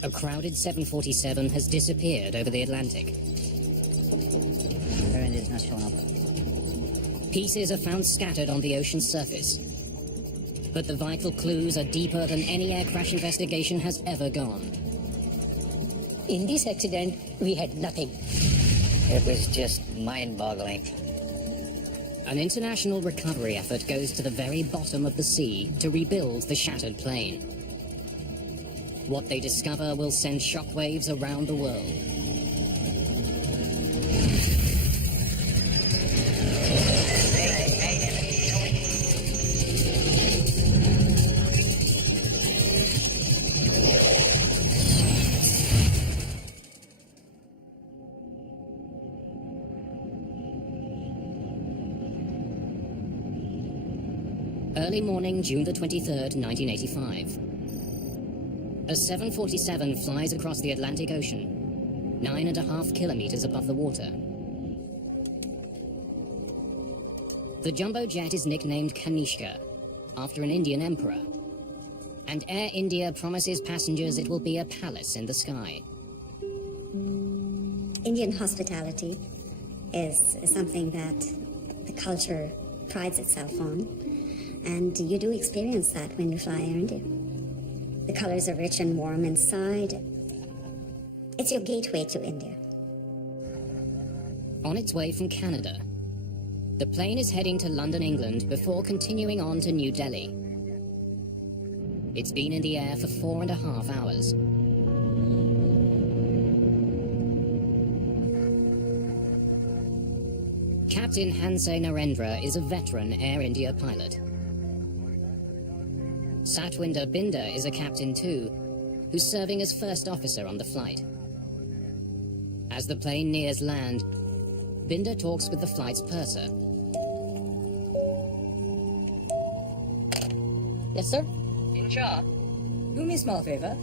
A crowded 747 has disappeared over the Atlantic. Air India's not showing up. Pieces are found scattered on the ocean's surface. But the vital clues are deeper than any air crash investigation has ever gone. In this accident, we had nothing. It was just mind-boggling. An international recovery effort goes to the very bottom of the sea to rebuild the shattered plane. What they discover will send shockwaves around the world. Early morning, June the 23rd, 1985. A 747 flies across the Atlantic Ocean, 9.5 kilometers above the water. The jumbo jet is nicknamed Kanishka, after an Indian emperor. And Air India promises passengers it will be a palace in the sky. Indian hospitality is something that the culture prides itself on. And you do experience that when you fly Air India. The colors are rich and warm inside. It's your gateway to India. On its way from Canada, the plane is heading to London, England, before continuing on to New Delhi. It's been in the air for 4.5 hours. Captain Hansay Narendra is a veteran Air India pilot. Satwinder Binder is a captain too, who's serving as first officer on the flight. As the plane nears land, Binder talks with the flight's purser. Yes, sir? Insha'Allah. Do me a small favor.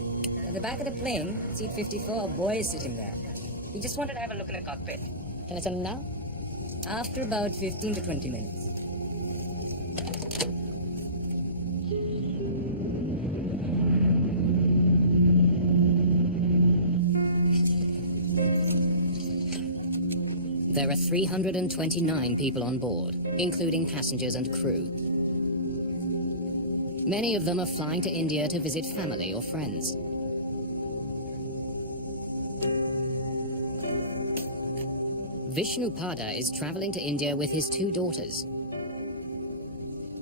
At the back of the plane, seat 54, a boy is sitting there. He just wanted to have a look in the cockpit. Can I tell him now? After about 15 to 20 minutes. There are 329 people on board, including passengers and crew. Many of them are flying to India to visit family or friends. Vishnu Pada is traveling to India with his 2 daughters.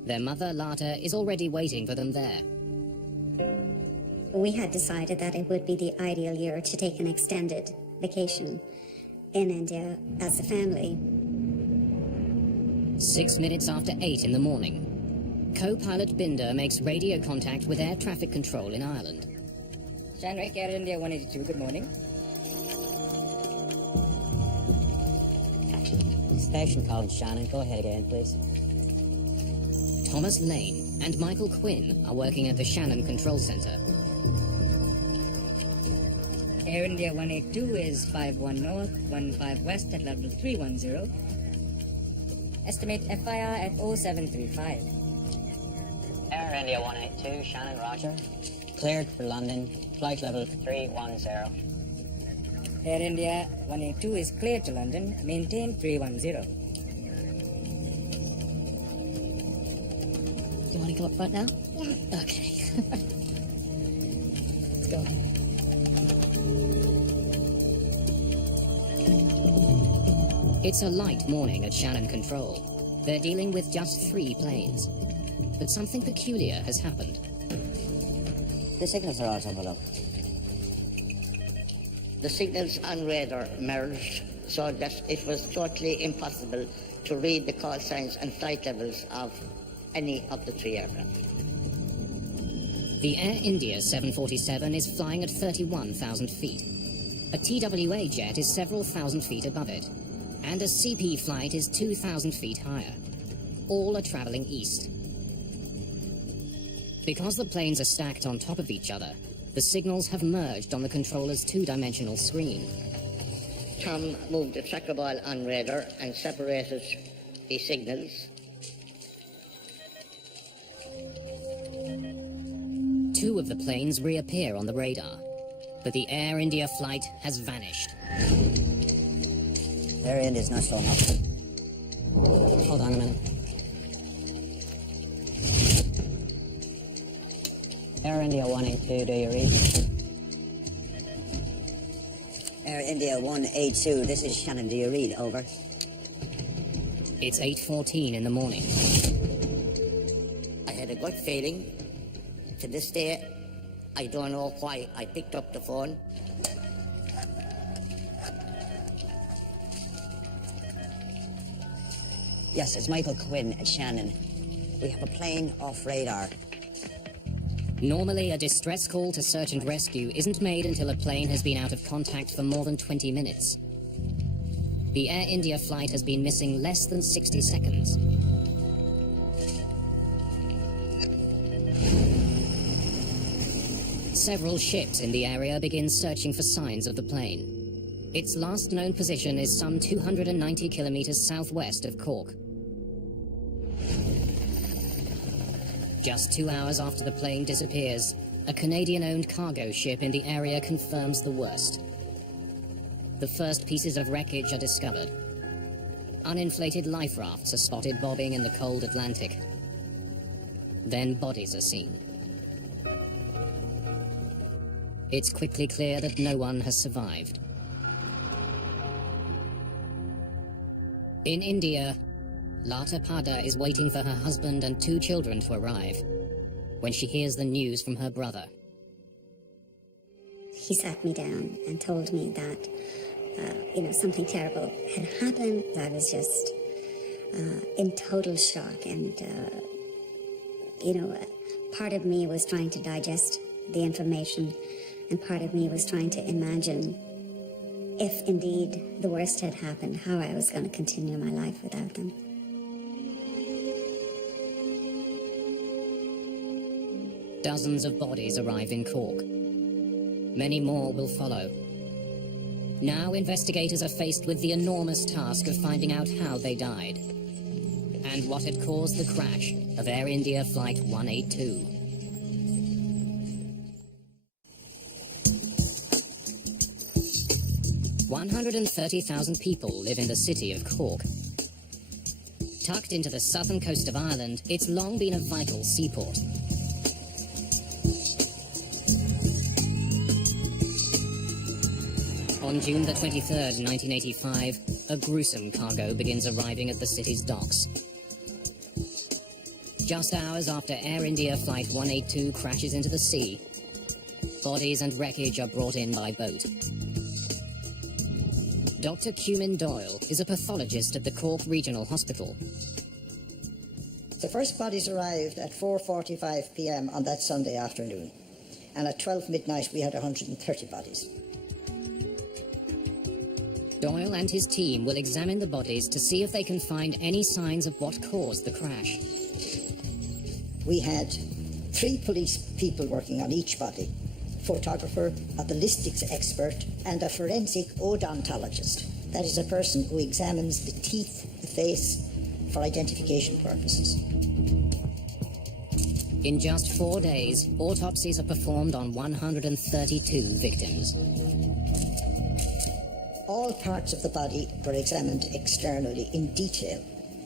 Their mother, Lata, is already waiting for them there. We had decided that it would be the ideal year to take an extended vacation in India as a family. 6 minutes after 8 in the morning, co-pilot Binder makes radio contact with air traffic control in Ireland. Shanghai Air India 182, good morning. Station code, Shannon. Go ahead again, please. Thomas Lane and Michael Quinn are working at the Shannon Control Center. Air India 182 is 51 north, 15 west at level 310. Estimate FIR at 0735. Air India 182, Shannon, roger. Cleared for London, flight level 310. Air India 182 is cleared to London, maintain 310. You want to go up front now? Yeah. Okay. Let's go. It's a light morning at Shannon Control. They're dealing with just 3 planes. But something peculiar has happened. The signals are all tumbled up. The signals on radar merged so that it was totally impossible to read the call signs and flight levels of any of the 3 aircraft. The Air India 747 is flying at 31,000 feet. A TWA jet is several thousand feet above it, and a CP flight is 2,000 feet higher. All are traveling east. Because the planes are stacked on top of each other, the signals have merged on the controller's 2-dimensional screen. Tom moved the tracker ball on radar and separated the signals. Two of the planes reappear on the radar. but the Air India flight has vanished. Air India's not showing up. Hold on a minute. Air India 182, do you read? Air India 182, this is Shannon, do you read? Over. It's 8:14 in the morning. I had a gut feeling. To this day, I don't know why I picked up the phone. Yes, it's Michael Quinn at Shannon. We have a plane off radar. Normally, a distress call to search and rescue isn't made until a plane has been out of contact for more than 20 minutes. The Air India flight has been missing less than 60 seconds. Several ships in the area begin searching for signs of the plane. Its last known position is some 290 kilometers southwest of Cork. Just 2 hours after the plane disappears, a Canadian-owned cargo ship in the area confirms the worst. The first pieces of wreckage are discovered. Uninflated life rafts are spotted bobbing in the cold Atlantic. Then bodies are seen. It's quickly clear that no one has survived. In India, Lata Pada is waiting for her husband and 2 children to arrive when she hears the news from her brother. He sat me down and told me that, something terrible had happened. I was just in total shock, and, part of me was trying to digest the information, and part of me was trying to imagine if indeed the worst had happened, how I was going to continue my life without them. Dozens of bodies arrive in Cork. Many more will follow. Now investigators are faced with the enormous task of finding out how they died and what had caused the crash of Air India Flight 182. "130,000 people live in the city of Cork. Tucked into the southern coast of Ireland, it's long been a vital seaport. On June the 23rd, 1985, a gruesome cargo begins arriving at the city's docks. Just hours after Air India Flight 182 crashes into the sea, bodies and wreckage are brought in by boat. Dr. Cumin Doyle is a pathologist at the Cork Regional Hospital. The first bodies arrived at 4:45 p.m. on that Sunday afternoon, and at 12 midnight we had 130 bodies. Doyle and his team will examine the bodies to see if they can find any signs of what caused the crash. We had 3 police people working on each body, a photographer, a ballistics expert, and a forensic odontologist. That is a person who examines the teeth, the face, for identification purposes. In just 4 days, autopsies are performed on 132 victims. All parts of the body were examined externally in detail,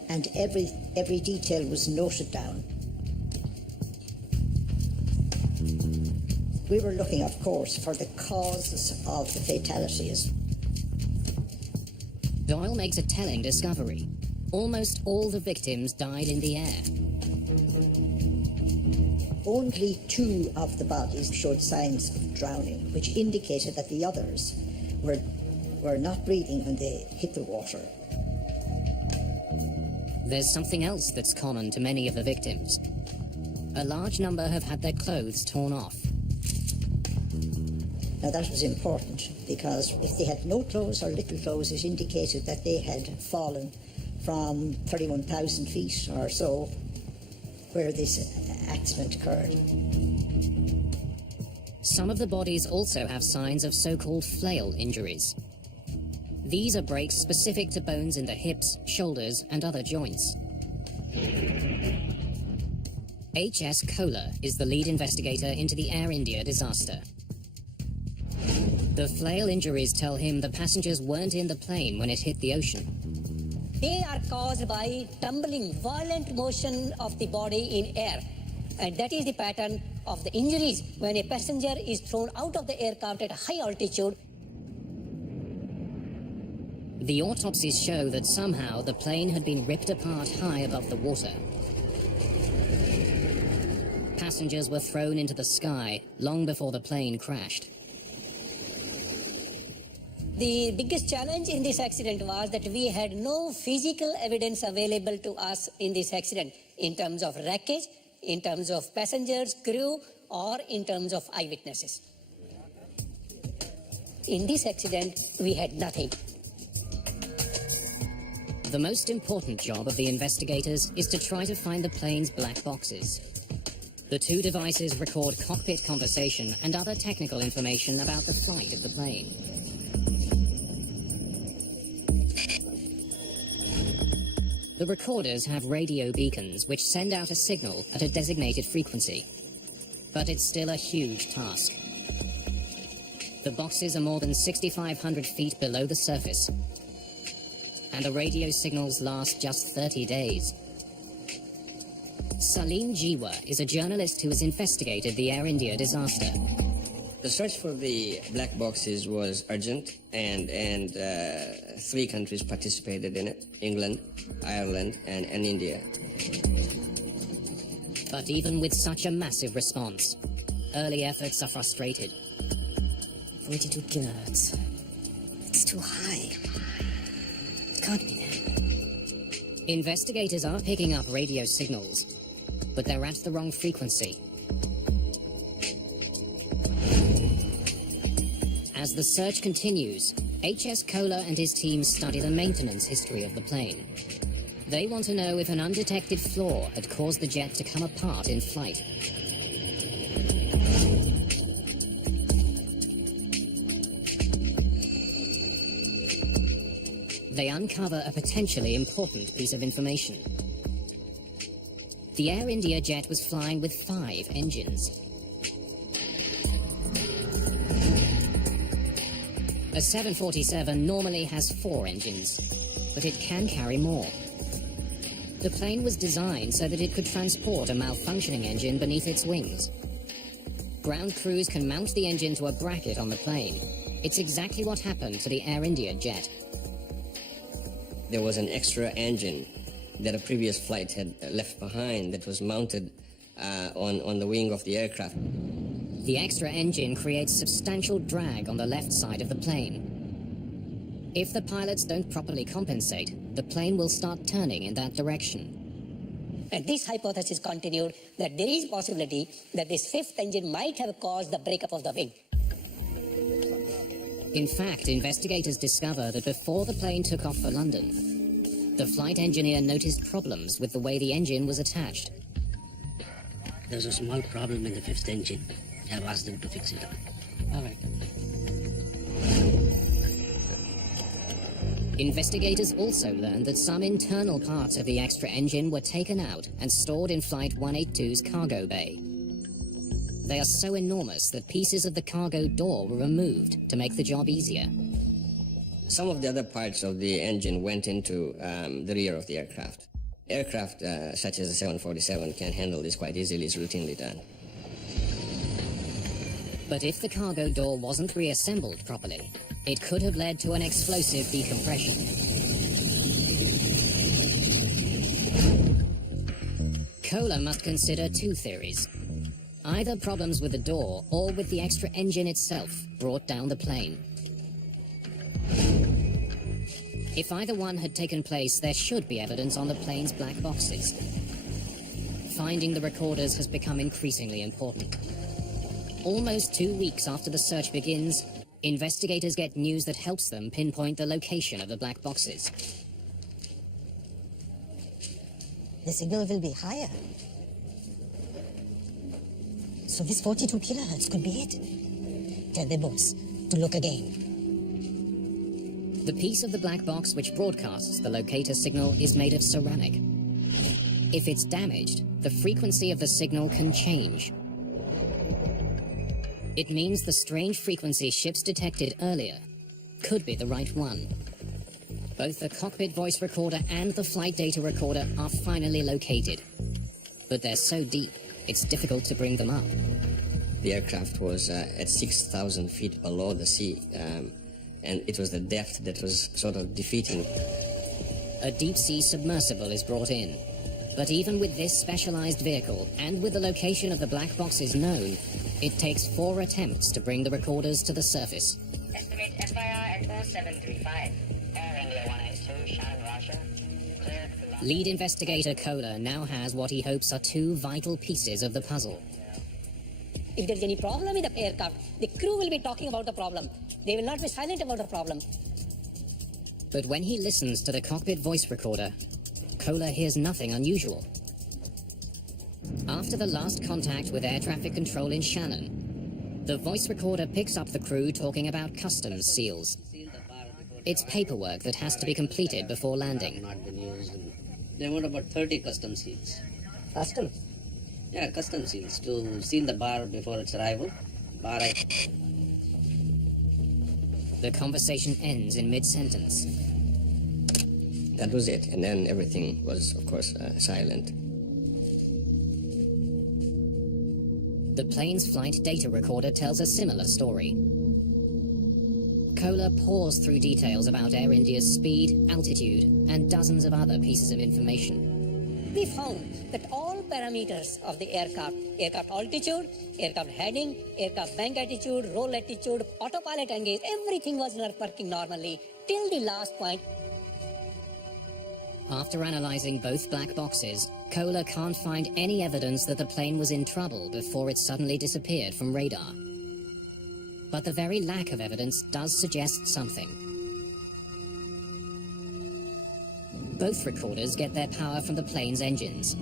and every detail was noted down. We were looking, of course, for the causes of the fatalities. Doyle makes a telling discovery. Almost all the victims died in the air. Only 2 of the bodies showed signs of drowning, which indicated that the others were not breathing when they hit the water. There's something else that's common to many of the victims. A large number have had their clothes torn off. Now that was important, because if they had no clothes or little clothes, it indicated that they had fallen from 31,000 feet or so where this accident occurred. Some of the bodies also have signs of so-called flail injuries. These are breaks specific to bones in the hips, shoulders, and other joints. H.S. Kohler is the lead investigator into the Air India disaster. The flail injuries tell him the passengers weren't in the plane when it hit the ocean. They are caused by tumbling, violent motion of the body in air. And that is the pattern of the injuries when a passenger is thrown out of the aircraft at a high altitude. The autopsies show that somehow the plane had been ripped apart high above the water. Passengers were thrown into the sky long before the plane crashed. The biggest challenge in this accident was that we had no physical evidence available to us in this accident in terms of wreckage, in terms of passengers, crew, or in terms of eyewitnesses. In this accident, we had nothing. The most important job of the investigators is to try to find the plane's black boxes. The two devices record cockpit conversation and other technical information about the flight of the plane. The recorders have radio beacons which send out a signal at a designated frequency. But it's still a huge task. The boxes are more than 6,500 feet below the surface, and the radio signals last just 30 days. Salim Jiwa is a journalist who has investigated the Air India disaster. The search for the black boxes was urgent, and 3 countries participated in it: England, Ireland, and India. But even with such a massive response, early efforts are frustrated. 42 kilohertz. It's too high. It can't be there. Investigators are picking up radio signals, but they're at the wrong frequency. As the search continues, HS Kohler and his team study the maintenance history of the plane. They want to know if an undetected flaw had caused the jet to come apart in flight. They uncover a potentially important piece of information. The Air India jet was flying with 5 engines. A 747 normally has 4 engines, but it can carry more. The plane was designed so that it could transport a malfunctioning engine beneath its wings. Ground crews can mount the engine to a bracket on the plane. It's exactly what happened to the Air India jet. There was an extra engine that a previous flight had left behind that was mounted on the wing of the aircraft. The extra engine creates substantial drag on the left side of the plane. If the pilots don't properly compensate, the plane will start turning in that direction. And this hypothesis continued that there is possibility that this 5th engine might have caused the breakup of the wing. In fact, investigators discover that before the plane took off for London, the flight engineer noticed problems with the way the engine was attached. There's a small problem in the 5th engine. I've asked them to fix it up. All right. Investigators also learned that some internal parts of the extra engine were taken out and stored in Flight 182's cargo bay. They are so enormous that pieces of the cargo door were removed to make the job easier. Some of the other parts of the engine went into the rear of the aircraft. Aircraft such as the 747 can handle this quite easily. It's routinely done. But if the cargo door wasn't reassembled properly, it could have led to an explosive decompression. Kohler must consider 2 theories. Either problems with the door or with the extra engine itself brought down the plane. If either one had taken place, there should be evidence on the plane's black boxes. Finding the recorders has become increasingly important. Almost 2 weeks after the search begins, investigators get news that helps them pinpoint the location of the black boxes. The signal will be higher. So this 42 kilohertz could be it. Tell the boss to look again. The piece of the black box which broadcasts the locator signal is made of ceramic. If it's damaged, the frequency of the signal can change. It means the strange frequency ships detected earlier could be the right one. Both the cockpit voice recorder and the flight data recorder are finally located. But they're so deep, it's difficult to bring them up. The aircraft was at 6,000 feet below the sea, and it was the depth that was sort of defeating. A deep-sea submersible is brought in. But even with this specialized vehicle, and with the location of the black boxes known, it takes 4 attempts to bring the recorders to the surface. Estimate FIR at 0735. Air India 182, Shannon, Roger. Cleared for London. Lead investigator Kohler now has what he hopes are 2 vital pieces of the puzzle. If there's any problem with the aircraft, the crew will be talking about the problem. They will not be silent about the problem. But when he listens to the cockpit voice recorder, Kohler hears nothing unusual. After the last contact with air traffic control in Shannon, the voice recorder picks up the crew talking about customs seals. It's paperwork that has to be completed before landing. Not been used. They want about 30 custom seals. Customs? Yeah, custom seals to seal the bar before its arrival. The conversation ends in mid-sentence. That was it, and then everything was, of course, silent. The plane's flight data recorder tells a similar story. Kohler pours through details about Air India's speed, altitude, and dozens of other pieces of information. We found that all parameters of the aircraft altitude, aircraft heading, aircraft bank attitude, roll attitude, autopilot engage, everything was working normally till the last point. After analyzing both black boxes, Kohler can't find any evidence that the plane was in trouble before it suddenly disappeared from radar. But the very lack of evidence does suggest something. Both recorders get their power from the plane's engines.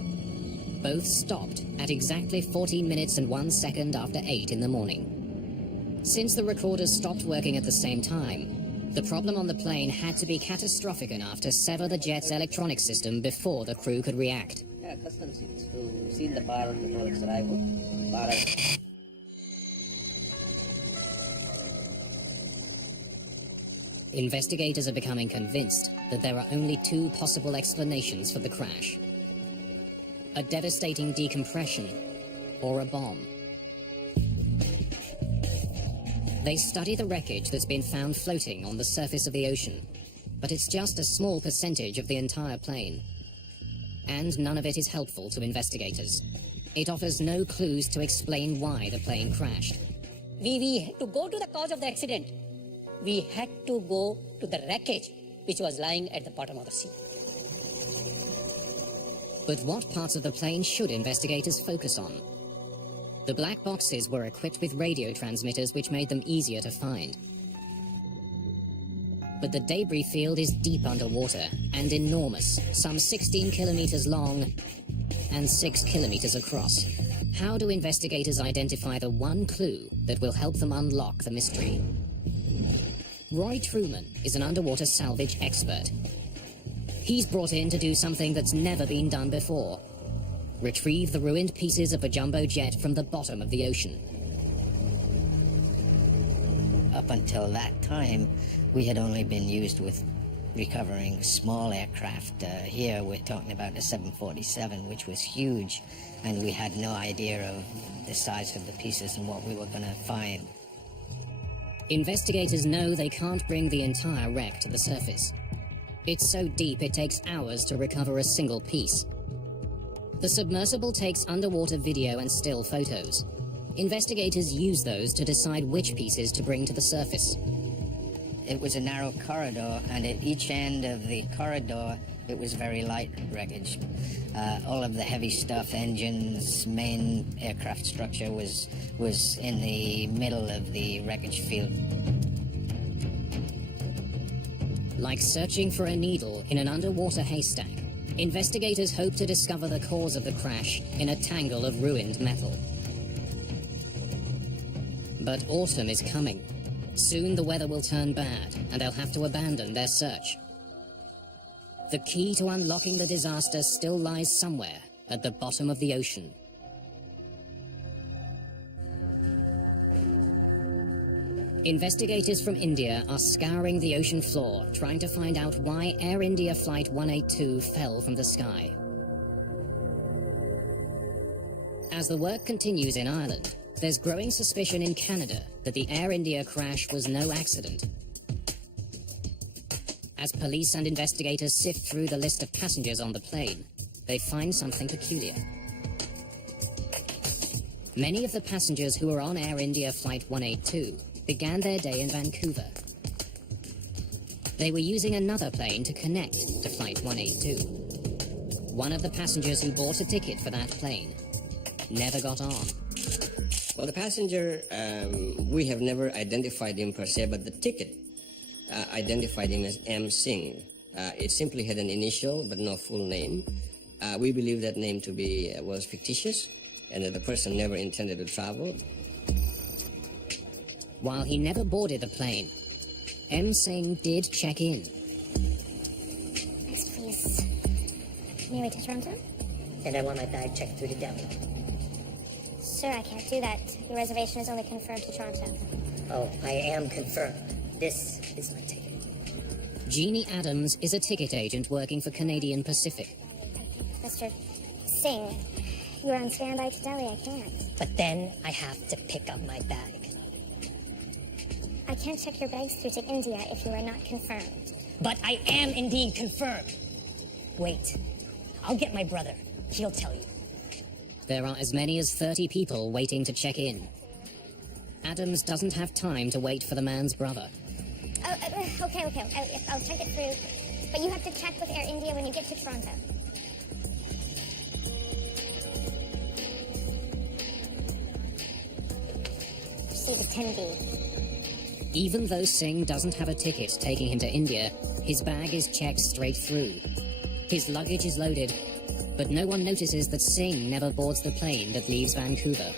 Both stopped at exactly 14 minutes and 1 second after 8 in the morning. Since the recorders stopped working at the same time, the problem on the plane had to be catastrophic enough to sever the jet's electronic system before the crew could react. Yeah, custom seals to seal the bar before its arrival. Investigators are becoming convinced that there are only 2 possible explanations for the crash: a devastating decompression or a bomb. They study the wreckage that's been found floating on the surface of the ocean, but it's just a small percentage of the entire plane. And none of it is helpful to investigators. It offers no clues to explain why the plane crashed. We had to go to the cause of the accident. We had to go to the wreckage which was lying at the bottom of the sea. But what parts of the plane should investigators focus on? The black boxes were equipped with radio transmitters which made them easier to find. But the debris field is deep underwater and enormous, some 16 kilometers long and 6 kilometers across. How do investigators identify the one clue that will help them unlock the mystery? Roy Truman is an underwater salvage expert. He's brought in to do something that's never been done before: retrieve the ruined pieces of a jumbo jet from the bottom of the ocean. Up until that time, we had only been used with recovering small aircraft. Here we're talking about the 747, which was huge, and we had no idea of the size of the pieces and what we were going to find. Investigators know they can't bring the entire wreck to the surface. It's so deep it takes hours to recover a single piece. The submersible takes underwater video and still photos. Investigators use those to decide which pieces to bring to the surface. It was a narrow corridor, and at each end of the corridor, it was very light wreckage. All of the heavy stuff, engines, main aircraft structure was in the middle of the wreckage field. Like searching for a needle in an underwater haystack, investigators hope to discover the cause of the crash in a tangle of ruined metal. But autumn is coming. Soon the weather will turn bad, and they'll have to abandon their search. The key to unlocking the disaster still lies somewhere at the bottom of the ocean. Investigators from India are scouring the ocean floor, trying to find out why Air India Flight 182 fell from the sky. As the work continues in Ireland, there's growing suspicion in Canada that the Air India crash was no accident. As police and investigators sift through the list of passengers on the plane, they find something peculiar. Many of the passengers who were on Air India Flight 182 began their day in Vancouver. They were using another plane to connect to Flight 182. One of the passengers who bought a ticket for that plane never got on. Well, the passenger, we have never identified him per se, but the ticket identified him as M. Singh. It simply had an initial, but no full name. We believe that name to be was fictitious, and that the person never intended to travel. While he never boarded the plane, M. Singh did check in. Next, please. Can you wait to Toronto? And I want my bag checked through to Delhi. Sir, I can't do that. Your reservation is only confirmed to Toronto. Oh, I am confirmed. This is my ticket. Jeannie Adams is a ticket agent working for Canadian Pacific. Mr. Singh, you're on standby to Delhi. I can't. But then I have to pick up my bag. I can't check your bags through to India if you are not confirmed. But I am indeed confirmed. Wait, I'll get my brother. He'll tell you. There are as many as 30 people waiting to check in. Adams doesn't have time to wait for the man's brother. Okay. I'll check it through. But you have to check with Air India when you get to Toronto. Proceed with 10B. Even though Singh doesn't have a ticket taking him to India, his bag is checked straight through. His luggage is loaded, but no one notices that Singh never boards the plane that leaves Vancouver.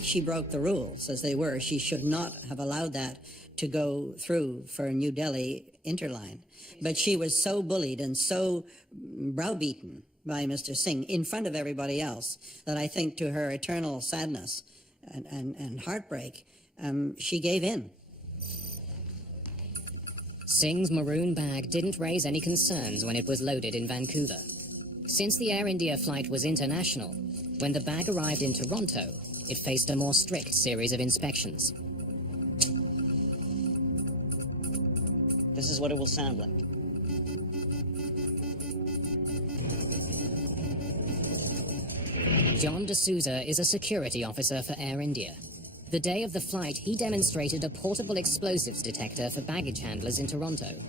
She broke the rules as they were. She should not have allowed that to go through for New Delhi Interline. But she was so bullied and so browbeaten by Mr. Singh in front of everybody else that I think to her eternal sadness and heartbreak, she gave in. Singh's maroon bag didn't raise any concerns when it was loaded in Vancouver. Since the Air India flight was international, when the bag arrived in Toronto, it faced a more strict series of inspections. This is what it will sound like. John D'Souza is a security officer for Air India. The day of the flight, he demonstrated a portable explosives detector for baggage handlers in Toronto.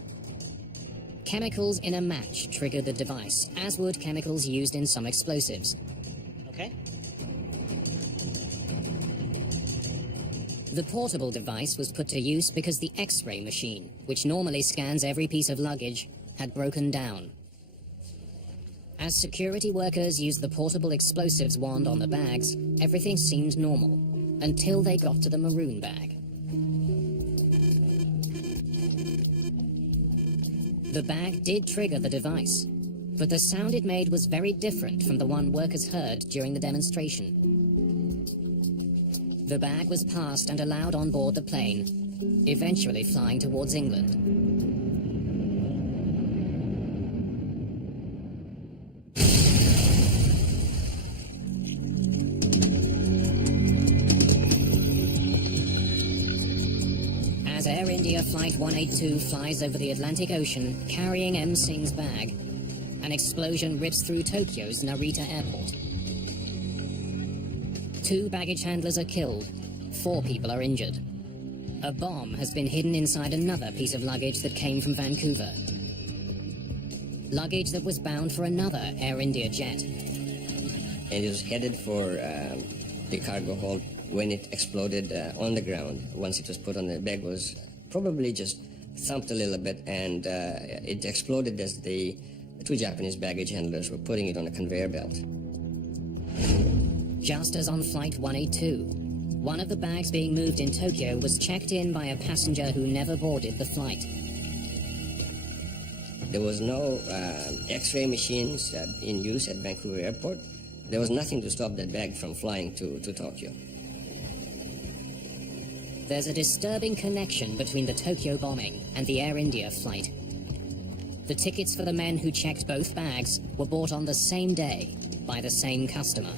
Chemicals in a match triggered the device, as would chemicals used in some explosives. Okay. The portable device was put to use because the X-ray machine, which normally scans every piece of luggage, had broken down. As security workers used the portable explosives wand on the bags, everything seemed normal, until they got to the maroon bag. The bag did trigger the device, but the sound it made was very different from the one workers heard during the demonstration. The bag was passed and allowed on board the plane, eventually flying towards England. As Air India Flight 182 flies over the Atlantic Ocean carrying M. Singh's bag, an explosion rips through Tokyo's Narita Airport. 2 baggage handlers are killed, 4 people are injured. A bomb has been hidden inside another piece of luggage that came from Vancouver. Luggage that was bound for another Air India jet. And it was headed for the cargo hold when it exploded on the ground. Once it was put on, the bag was probably just thumped a little bit, and it exploded as the 2 Japanese baggage handlers were putting it on a conveyor belt. Just as on Flight 182, one of the bags being moved in Tokyo was checked in by a passenger who never boarded the flight. There was no X-ray machines in use at Vancouver Airport. There was nothing to stop that bag from flying to Tokyo. There's a disturbing connection between the Tokyo bombing and the Air India flight. The tickets for the men who checked both bags were bought on the same day by the same customer.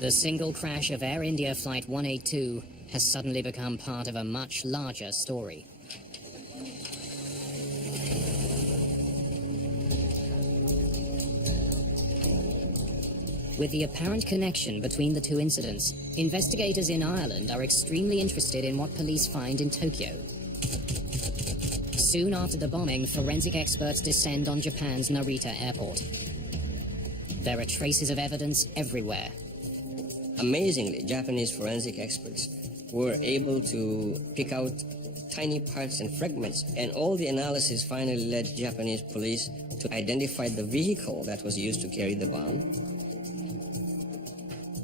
The single crash of Air India Flight 182 has suddenly become part of a much larger story. With the apparent connection between the two incidents, investigators in Ireland are extremely interested in what police find in Tokyo. Soon after the bombing, forensic experts descend on Japan's Narita airport. There are traces of evidence everywhere. Amazingly, Japanese forensic experts were able to pick out tiny parts and fragments, and all the analysis finally led Japanese police to identify the vehicle that was used to carry the bomb.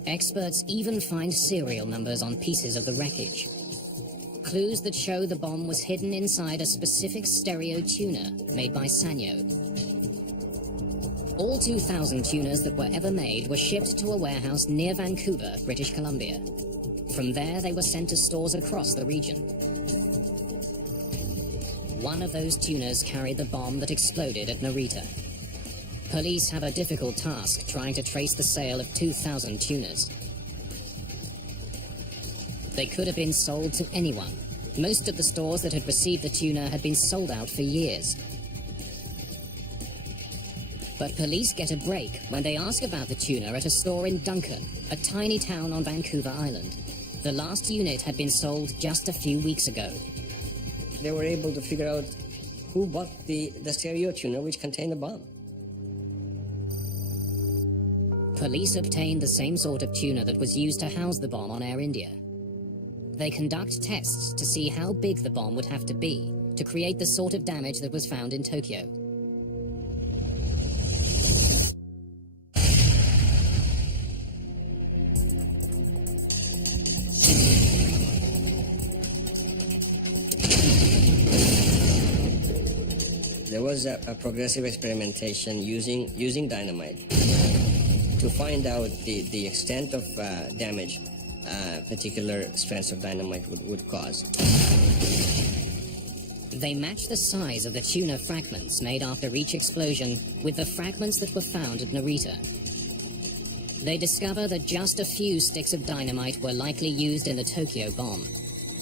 Experts even find serial numbers on pieces of the wreckage. Clues that show the bomb was hidden inside a specific stereo tuner made by Sanyo. All 2,000 tuners that were ever made were shipped to a warehouse near Vancouver, British Columbia. From there, they were sent to stores across the region. One of those tuners carried the bomb that exploded at Narita. Police have a difficult task trying to trace the sale of 2,000 tuners. They could have been sold to anyone. Most of the stores that had received the tuner had been sold out for years. But police get a break when they ask about the tuner at a store in Duncan, a tiny town on Vancouver Island. The last unit had been sold just a few weeks ago. They were able to figure out who bought the stereo tuner which contained the bomb. Police obtained the same sort of tuner that was used to house the bomb on Air India. They conduct tests to see how big the bomb would have to be to create the sort of damage that was found in Tokyo. There was a progressive experimentation using dynamite to find out the extent of damage particular strands of dynamite would cause. They match the size of the tuner fragments made after each explosion with the fragments that were found at Narita. They discover that just a few sticks of dynamite were likely used in the Tokyo bomb.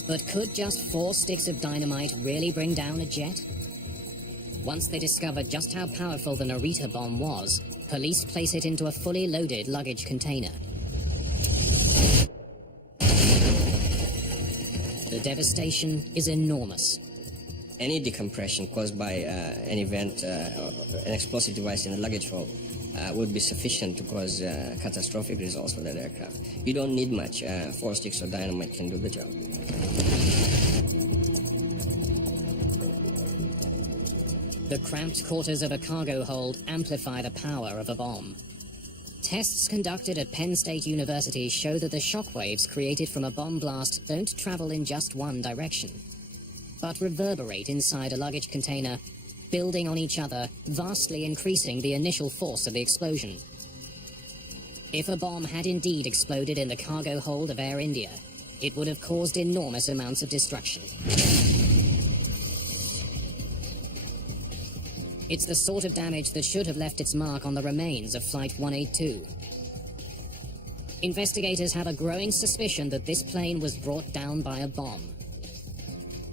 But could just 4 sticks of dynamite really bring down a jet? Once they discover just how powerful the Narita bomb was, police place it into a fully loaded luggage container. The devastation is enormous. Any decompression caused by an event, an explosive device in the luggage hold, would be sufficient to cause catastrophic results for that aircraft. You don't need much. 4 sticks of dynamite can do the job. The cramped quarters of a cargo hold amplify the power of a bomb. Tests conducted at Penn State University show that the shockwaves created from a bomb blast don't travel in just one direction, but reverberate inside a luggage container, building on each other, vastly increasing the initial force of the explosion. If a bomb had indeed exploded in the cargo hold of Air India, it would have caused enormous amounts of destruction. It's the sort of damage that should have left its mark on the remains of Flight 182. Investigators have a growing suspicion that this plane was brought down by a bomb.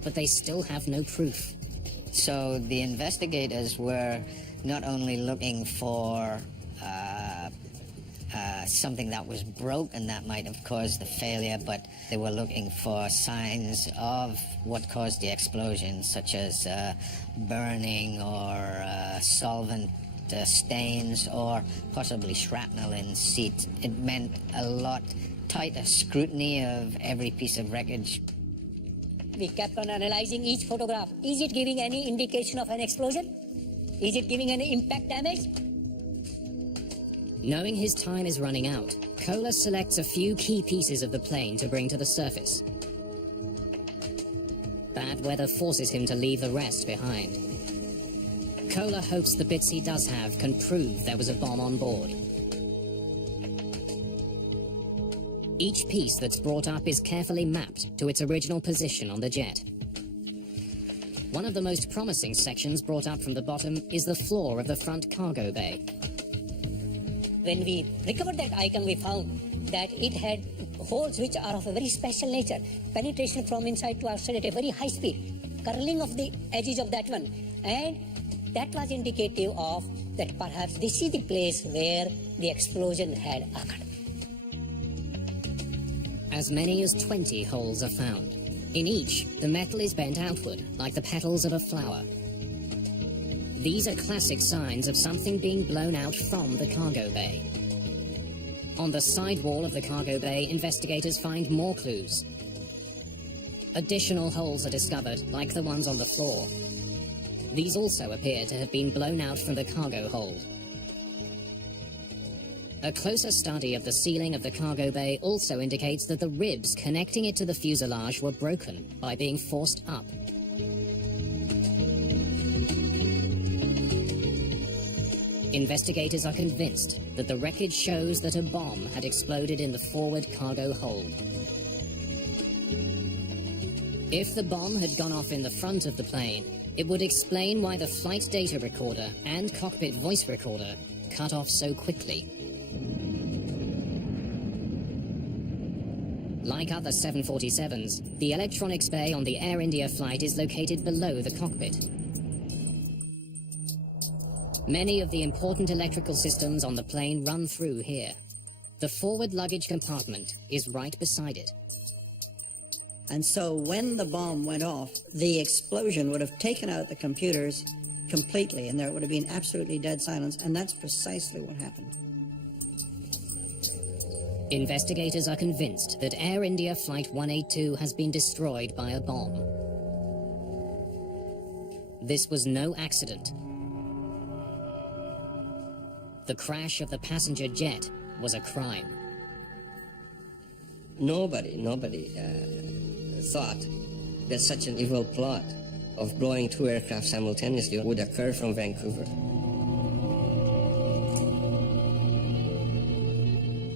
But they still have no proof. So the investigators were not only looking for something that was broken that might have caused the failure, but they were looking for signs of what caused the explosion, such as burning or solvent stains or possibly shrapnel in seats. It meant a lot tighter scrutiny of every piece of wreckage. We kept on analyzing each photograph. Is it giving any indication of an explosion? Is it giving any impact damage? Knowing his time is running out, Kohler selects a few key pieces of the plane to bring to the surface. Bad weather forces him to leave the rest behind. Kohler hopes the bits he does have can prove there was a bomb on board. Each piece that's brought up is carefully mapped to its original position on the jet. One of the most promising sections brought up from the bottom is the floor of the front cargo bay. When we recovered that icon, we found that it had holes which are of a very special nature. Penetration from inside to outside at a very high speed. Curling of the edges of that one. And that was indicative of that perhaps this is the place where the explosion had occurred. As many as 20 holes are found. In each, the metal is bent outward, like the petals of a flower. These are classic signs of something being blown out from the cargo bay. On the side wall of the cargo bay, investigators find more clues. Additional holes are discovered, like the ones on the floor. These also appear to have been blown out from the cargo hold. A closer study of the ceiling of the cargo bay also indicates that the ribs connecting it to the fuselage were broken by being forced up. Investigators are convinced that the wreckage shows that a bomb had exploded in the forward cargo hold. If the bomb had gone off in the front of the plane, it would explain why the flight data recorder and cockpit voice recorder cut off so quickly. Like other 747s, the electronics bay on the Air India flight is located below the cockpit. Many of the important electrical systems on the plane run through here. The forward luggage compartment is right beside it. And so when the bomb went off, the explosion would have taken out the computers completely, and there would have been absolutely dead silence, and that's precisely what happened. Investigators are convinced that Air India Flight 182 has been destroyed by a bomb. This was no accident. The crash of the passenger jet was a crime. Nobody thought that such an evil plot of blowing two aircraft simultaneously would occur from Vancouver.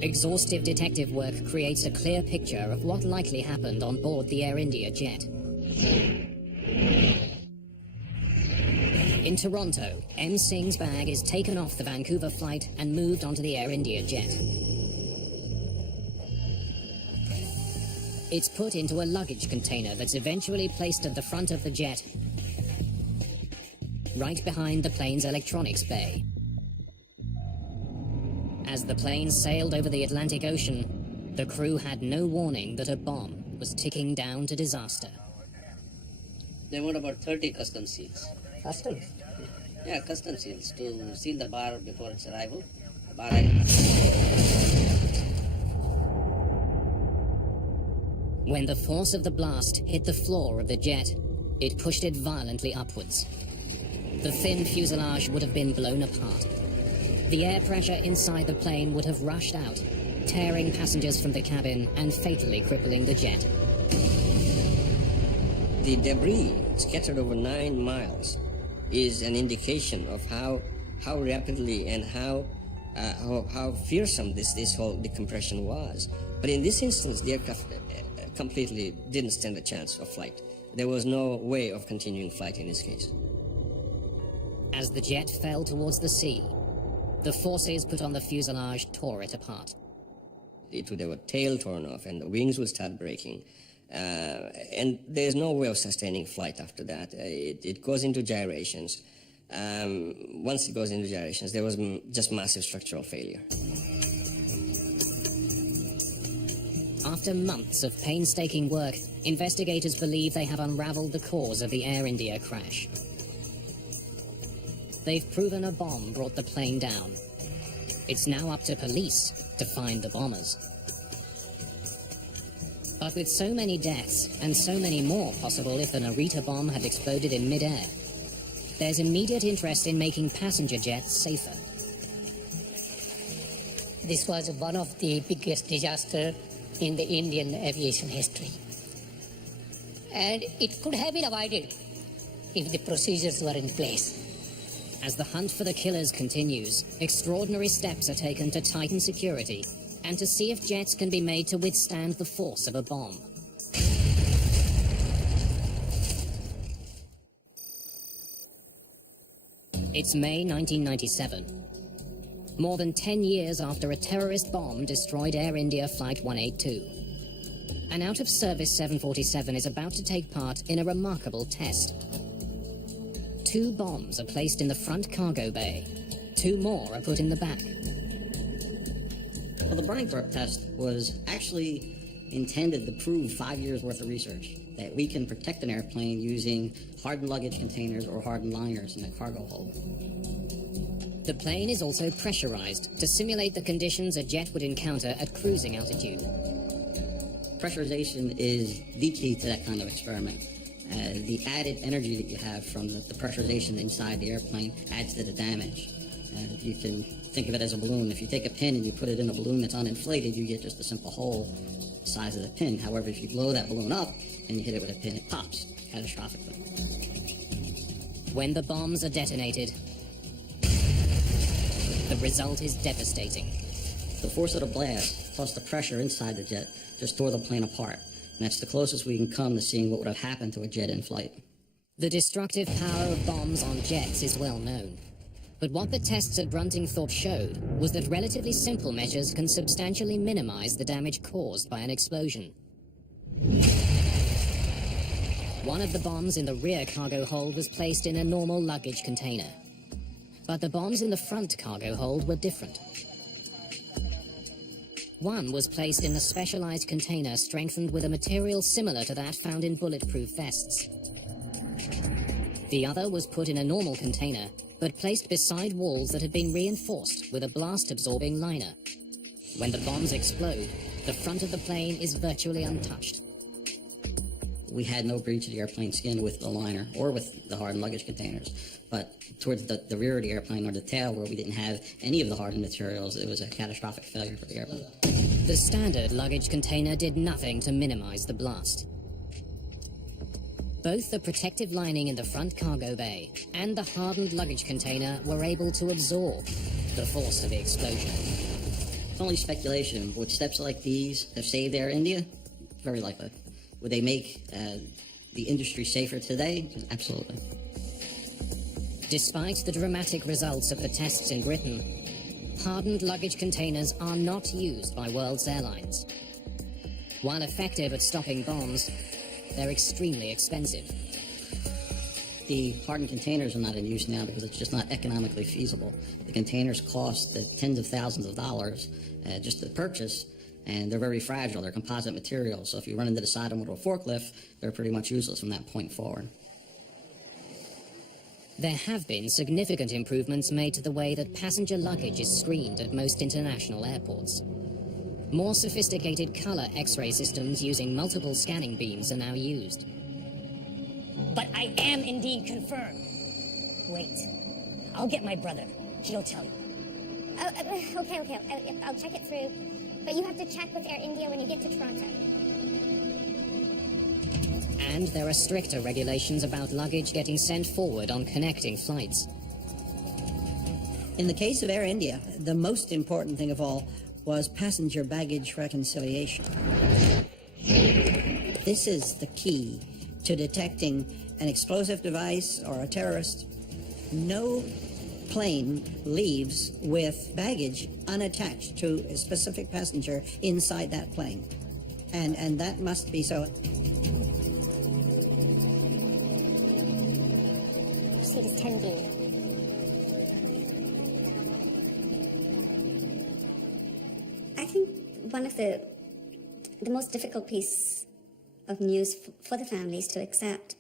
Exhaustive detective work creates a clear picture of what likely happened on board the Air India jet. In Toronto, M. Singh's bag is taken off the Vancouver flight and moved onto the Air India jet. It's put into a luggage container that's eventually placed at the front of the jet, right behind the plane's electronics bay. As the plane sailed over the Atlantic Ocean, the crew had no warning that a bomb was ticking down to disaster. They want about 30 custom seals. Customs? Yeah, custom seals to seal the bar before its arrival. When the force of the blast hit the floor of the jet, it pushed it violently upwards. The thin fuselage would have been blown apart. The air pressure inside the plane would have rushed out, tearing passengers from the cabin and fatally crippling the jet. The debris scattered over 9 miles is an indication of how rapidly and how fearsome this whole decompression was. But in this instance, the aircraft completely didn't stand a chance of flight. There was no way of continuing flight in this case. As the jet fell towards the sea, the forces put on the fuselage tore it apart. It would have a tail torn off and the wings would start breaking. And there's no way of sustaining flight after that. It goes into gyrations. Once it goes into gyrations, there was just massive structural failure. After months of painstaking work, investigators believe they have unraveled the cause of the Air India crash. They've proven a bomb brought the plane down. It's now up to police to find the bombers. But with so many deaths, and so many more possible if the Narita bomb had exploded in mid-air, there's immediate interest in making passenger jets safer. This was one of the biggest disasters in the Indian aviation history. And it could have been avoided if the procedures were in place. As the hunt for the killers continues, extraordinary steps are taken to tighten security and to see if jets can be made to withstand the force of a bomb. It's May 1997. More than 10 years after a terrorist bomb destroyed Air India Flight 182. An out-of-service 747 is about to take part in a remarkable test. 2 bombs are placed in the front cargo bay. 2 more are put in the back. Well, the Burning-Thorpe test was actually intended to prove 5 years' worth of research, that we can protect an airplane using hardened luggage containers or hardened liners in the cargo hold. The plane is also pressurized to simulate the conditions a jet would encounter at cruising altitude. Pressurization is the key to that kind of experiment. The added energy that you have from the pressurization inside the airplane adds to the damage. You can think of it as a balloon. If you take a pin and you put it in a balloon that's uninflated, you get just a simple hole the size of the pin. However, if you blow that balloon up and you hit it with a pin, it pops catastrophically. When the bombs are detonated, the result is devastating. The force of the blast plus the pressure inside the jet just tore the plane apart. And that's the closest we can come to seeing what would have happened to a jet in flight. The destructive power of bombs on jets is well known. But what the tests at Bruntingthorpe showed was that relatively simple measures can substantially minimize the damage caused by an explosion. One of the bombs in the rear cargo hold was placed in a normal luggage container. But the bombs in the front cargo hold were different. One was placed in a specialized container strengthened with a material similar to that found in bulletproof vests. The other was put in a normal container, but placed beside walls that had been reinforced with a blast-absorbing liner. When the bombs explode, the front of the plane is virtually untouched. We had no breach of the airplane skin with the liner or with the hardened luggage containers. But towards the rear of the airplane or the tail, where we didn't have any of the hardened materials, it was a catastrophic failure for the airplane. The standard luggage container did nothing to minimize the blast. Both the protective lining in the front cargo bay and the hardened luggage container were able to absorb the force of the explosion. It's only speculation. Would steps like these have saved Air India? Very likely. Would they make the industry safer today? Absolutely. Despite the dramatic results of the tests in Britain, hardened luggage containers are not used by world's airlines. While effective at stopping bombs, they're extremely expensive. The hardened containers are not in use now because it's just not economically feasible. The containers cost tens of thousands of dollars just to purchase, and they're very fragile. They're composite materials, so if you run into the side of them with a forklift, they're pretty much useless from that point forward. There have been significant improvements made to the way that passenger luggage is screened at most international airports. More sophisticated color X-ray systems using multiple scanning beams are now used. But I am indeed confirmed. Wait, I'll get my brother. He'll tell you. Okay. I'll check it through. But you have to check with Air India when you get to Toronto. And there are stricter regulations about luggage getting sent forward on connecting flights. In the case of Air India, the most important thing of all was passenger baggage reconciliation. This is the key to detecting an explosive device or a terrorist. No plane leaves with baggage unattached to a specific passenger inside that plane. And that must be so. Seat is 10B. I think one of the most difficult piece of news for the families to accept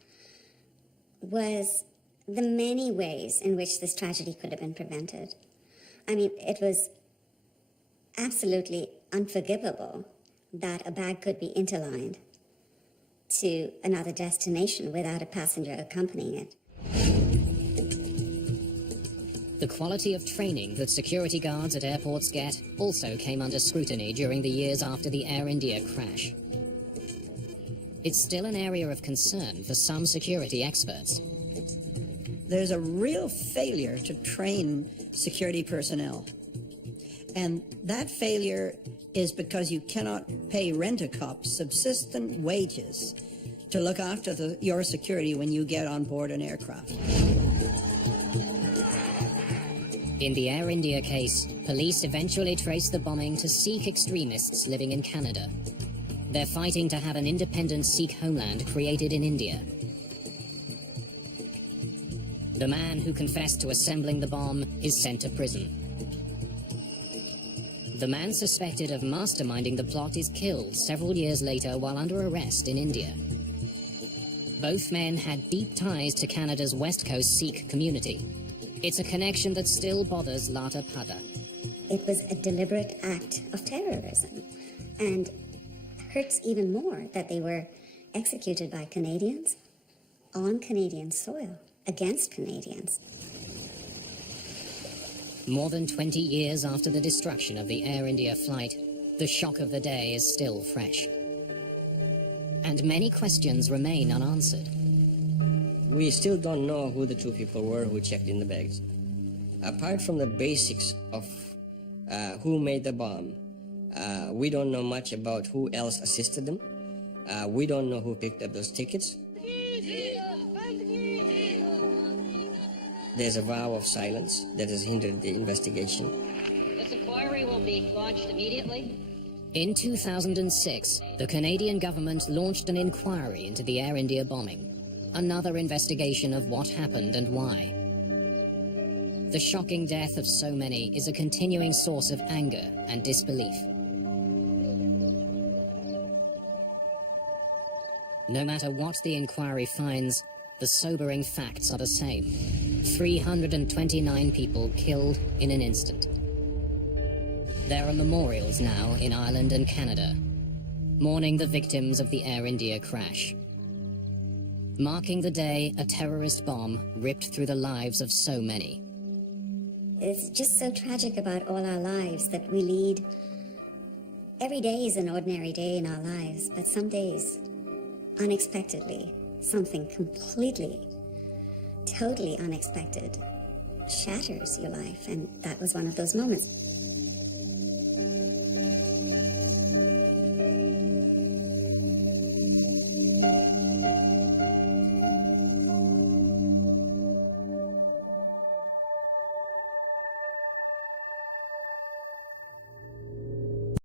was the many ways in which this tragedy could have been prevented. I mean, it was absolutely unforgivable that a bag could be interlined to another destination without a passenger accompanying it. The quality of training that security guards at airports get also came under scrutiny during the years after the Air India crash. It's still an area of concern for some security experts. There's a real failure to train security personnel. And that failure is because you cannot pay rent-a-cop subsistent wages to look after your security when you get on board an aircraft. In the Air India case, police eventually traced the bombing to Sikh extremists living in Canada. They're fighting to have an independent Sikh homeland created in India. The man who confessed to assembling the bomb is sent to prison. The man suspected of masterminding the plot is killed several years later while under arrest in India. Both men had deep ties to Canada's West Coast Sikh community. It's a connection that still bothers Lata Pada. It was a deliberate act of terrorism, and hurts even more that they were executed by Canadians on Canadian soil against Canadians. More than 20 years after the destruction of the Air India flight, the shock of the day is still fresh. And many questions remain unanswered. We still don't know who the two people were who checked in the bags. Apart from the basics of who made the bomb, we don't know much about who else assisted them. We don't know who picked up those tickets. There's a vow of silence that has hindered the investigation. This inquiry will be launched immediately. In 2006, the Canadian government launched an inquiry into the Air India bombing, another investigation of what happened and why. The shocking death of so many is a continuing source of anger and disbelief. No matter what the inquiry finds, the sobering facts are the same. 329 people killed in an instant. There are memorials now in Ireland and Canada, mourning the victims of the Air India crash, marking the day a terrorist bomb ripped through the lives of so many. It's just so tragic about all our lives that we lead. Every day is an ordinary day in our lives, but some days, unexpectedly, something completely, totally unexpected shatters your life, and that was one of those moments.